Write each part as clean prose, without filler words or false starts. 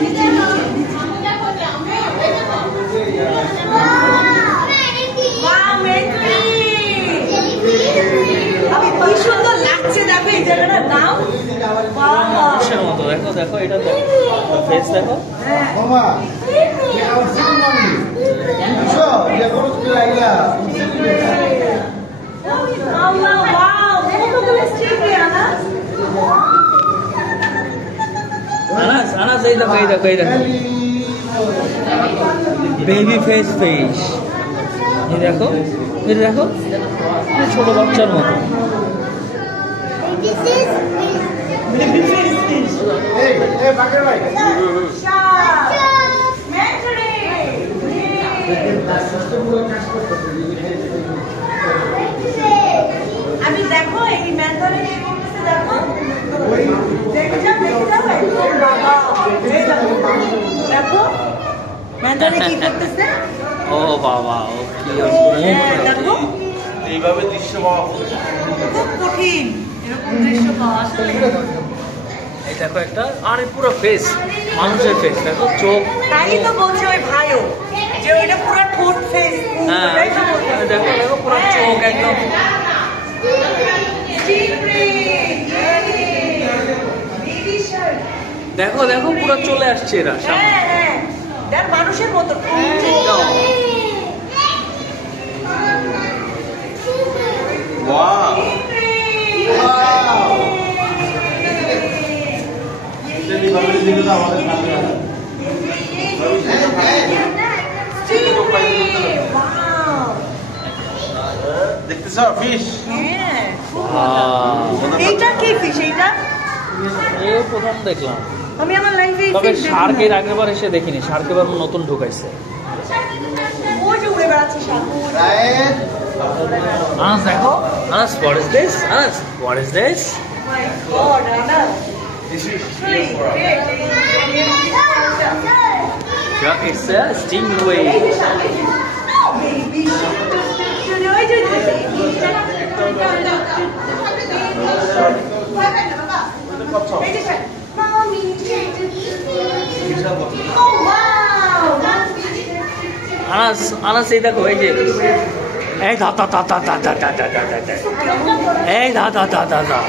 কি সুন্দর লাগছে, দেখো এই জায়গাটার নাম মানুষের মতো। দেখো দেখো এটা দেখো, ফেস দেখো। আনাস এই দেখো, এই দেখো, এই দেখো, বেবি ফেস ফিশ। এই দেখো, এই দেখো, ছোট বাচ্চার মতো। আমি দেখো এই ম্যান্ডারে কি করতেছে, দেখো দেখে যাও, দেখো ম্যান্ডারে কি করতেছে। ও বাবা, ও কি দেখো এইভাবে দৃশ্য পাওয়া খুব কঠিন, এরকম দৃশ্য পাওয়া আসলে। এই দেখো একটা, আরে পুরো ফেস, মানুষের ফেস দেখো, চোখ। তাই তো বলছে ওই ভাইও যে ওইটা পুরো ঠোঁট ফেস। হ্যাঁ দেখো দেখো, পুরো চোখ একদম। দেখো দেখো, পুরো চলে আসছে এরা সামনে। হ্যাঁ দেখ মানুষের মতো। দেখতেছ ফিশ? এইটা কি ফিশ? এইটা এই প্রথম দেখলাম আমি আমার লাইফে। তবে শার্কের আগেরবার এসে দেখিনি, শার্ক এবার নতুন ঢুকাইছে। ওই যে উড়ে বেড়াচ্ছে শার্ক। আনাস দেখো, Anas, what is this? Anas, what is this? My God, Anna. This is Yeah, it's a stingray. Baby shark. ওই যে Mommy, oh wow. Anas, Anas এই দেখো, এই যে এই ধা ধা ধা ধা ধা ধা ধা ধা ধা ধা, এই ধা ধা ধা ধা ধা।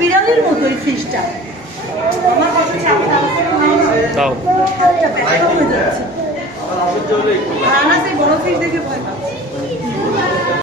বিড়ালের মতো এই ফিশটা আমার দাও। বড় ফিশ দেখে